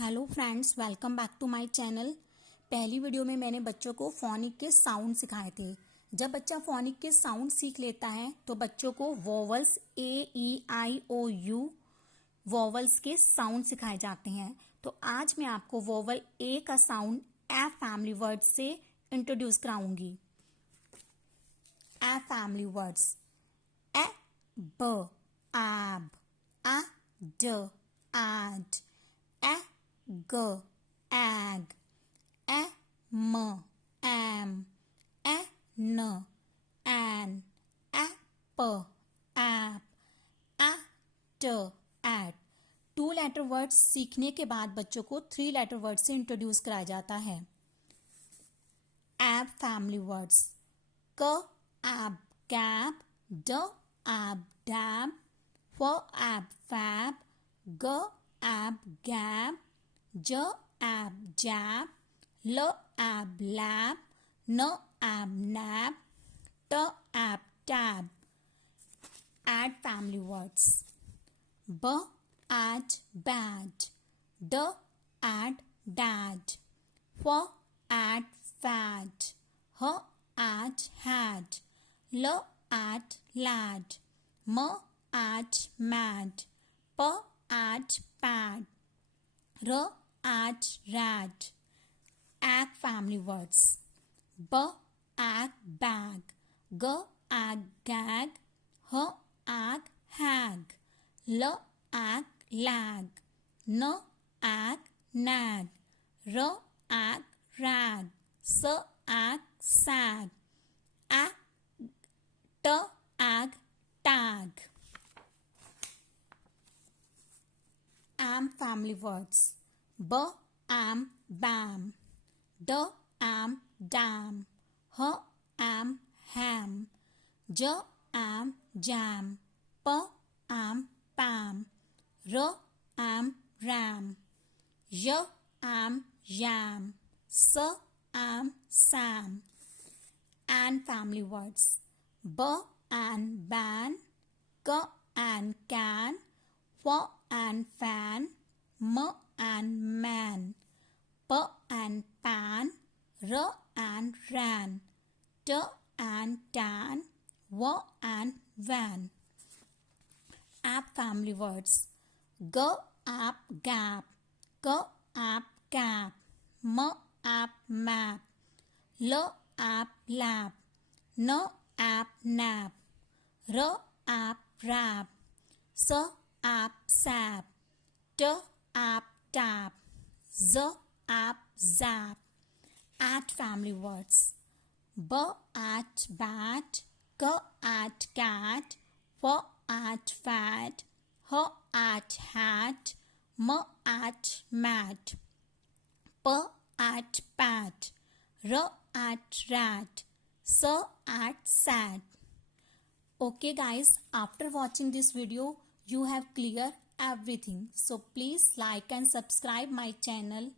Hello friends, welcome back to my channel. पहली video में मैंने बच्चों को फोनिक के साउंड सिखाए थे। जब बच्चा फोनिक के साउंड सीख लेता है तो बच्चों को vowels A E I O U vowels के साउंड सिखाए जाते हैं। तो आज मैं आपको वोवल ए का साउंड ए फैमिली वर्ड से इंट्रोड्यूस कराऊंगी। ए फैमिली वर्ड्स: ए, ब, एब, आ, ड, एड, ए, ग, एग, ए, म, एम, ए, न, एन, ए, प, एप, ए, ट, एट। 2 लेटर वर्ड्स सीखने के बाद बच्चों को 3 लेटर वर्ड से इंट्रोड्यूस कराया जाता है। एब फैमिली वर्ड्स: क, एब, कैब, ड, एब, डैब, फ, एब, फैब, ग, एब, गैब, ज, एब, जैब, ल, एब, लैब, न, एब, nab, t, ab, tab. Ad family words: b, ad, bad, d, ad, dad, f, ad, fad, h, ad, had, l, ad, lad, m, ad, mad, p, ad, pad, r, ad, rad. Ag family words: b, ag, bag, g, ag, gag, h, ag, hag, l, ag, lag, n, ag, nag, r, ag, rag, s, ag, sag, a, t, ag, tag. Am family words: b, am, bam, d, am, dam, ह, M, ham, ज, am, jam, प, am, Pam, र, am, ram, य, am, yam, स, am, Sam. An family words: ब, an, ban, क, an, can, फ, an, fan, म, एन, मैन, प, एन, पैन, र, एन, रैन, ट, एन, टैन, व, an, van. Ap family words: ग, एप, गैप, क, एप, कैप, म, एप, मैप, ल, एप, लैप, न, एप, नैप, र, एप, रैप, स, एप, सैप, ट, एप, टैप, ज, app, zap। At family words: b, at, bat, k, at, cat, f, at, fat, h, at, hat, m, at, mat, p, at, pat, r, at, rat, s, at, sat. Okay guys, after watching this video you have clear everything, so please like and subscribe my channel.